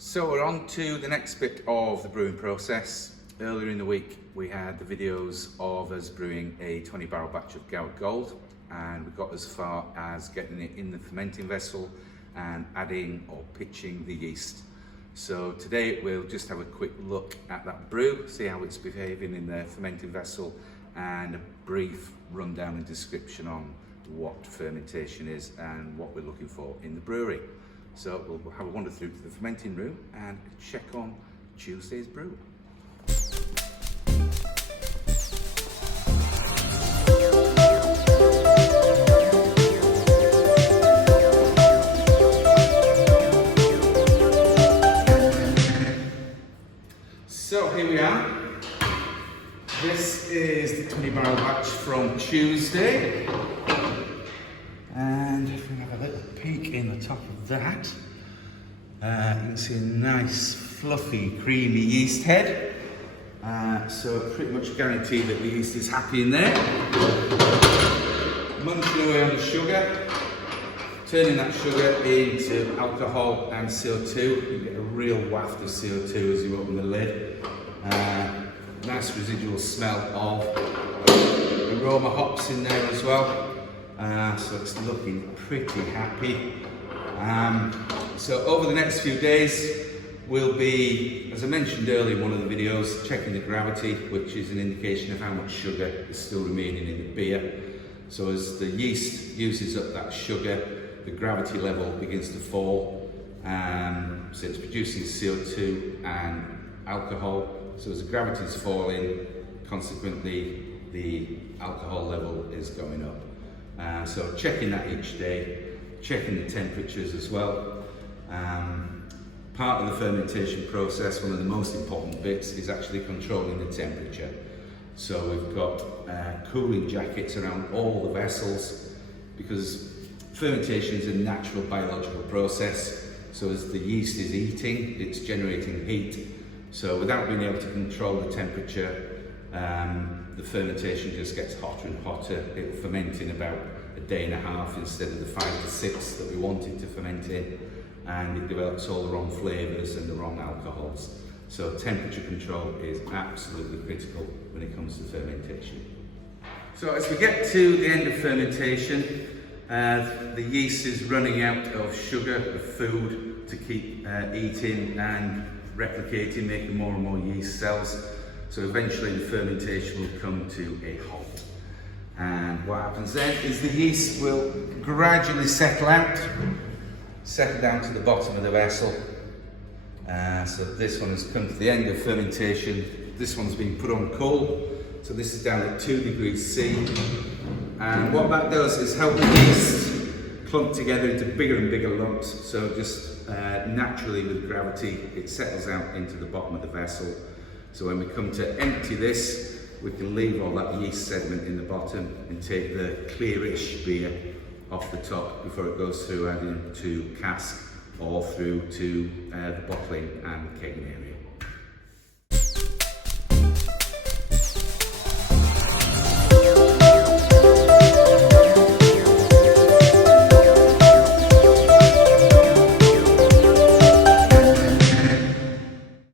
So we're on to the next bit of the brewing process. Earlier in the week we had the videos of us brewing a 20 barrel batch of Gower Gold, and we got as far as getting it in the fermenting vessel and adding or pitching the yeast. So today we'll just have a quick look at that brew, see how it's behaving in the fermenting vessel, and a brief rundown and description on what fermentation is and what we're looking for in the brewery. So we'll have a wander through to the fermenting room and check on Tuesday's brew. So here we are. This is the 20 barrel batch from Tuesday. And if we have a little peek in the top of that, you can see a nice fluffy creamy yeast head. So pretty much guaranteed that the yeast is happy in there. Munching away on the sugar, turning that sugar into alcohol and CO2. You get a real waft of CO2 as you open the lid. Nice residual smell of aroma hops in there as well. So it's looking pretty happy. So over the next few days we'll be, as I mentioned earlier in one of the videos, checking the gravity, which is an indication of how much sugar is still remaining in the beer. So as the yeast uses up that sugar, the gravity level begins to fall. So it's producing CO2 and alcohol. So as the gravity is falling, consequently the alcohol level is going up. So checking that each day, checking the temperatures as well. Part of the fermentation process, one of the most important bits, is actually controlling the temperature. So we've got cooling jackets around all the vessels, because fermentation is a natural biological process. So as the yeast is eating, it's generating heat. So without being able to control the temperature, the fermentation just gets hotter and hotter. It'll ferment in about a day and a half instead of the 5 to 6 that we want it to ferment in, and it develops all the wrong flavours and the wrong alcohols. So temperature control is absolutely critical when it comes to fermentation. So as we get to the end of fermentation, the yeast is running out of sugar, of food to keep eating and replicating, making more and more yeast cells. So eventually the fermentation will come to a halt. And what happens then is the yeast will gradually settle down to the bottom of the vessel. So this one has come to the end of fermentation. This one's been put on coal. So this is down at 2 degrees C. And what that does is help the yeast clump together into bigger and bigger lumps. So just naturally with gravity, it settles out into the bottom of the vessel. So when we come to empty this, we can leave all that yeast sediment in the bottom and take the clearish beer off the top before it goes through either to cask or through to the bottling and kegging area.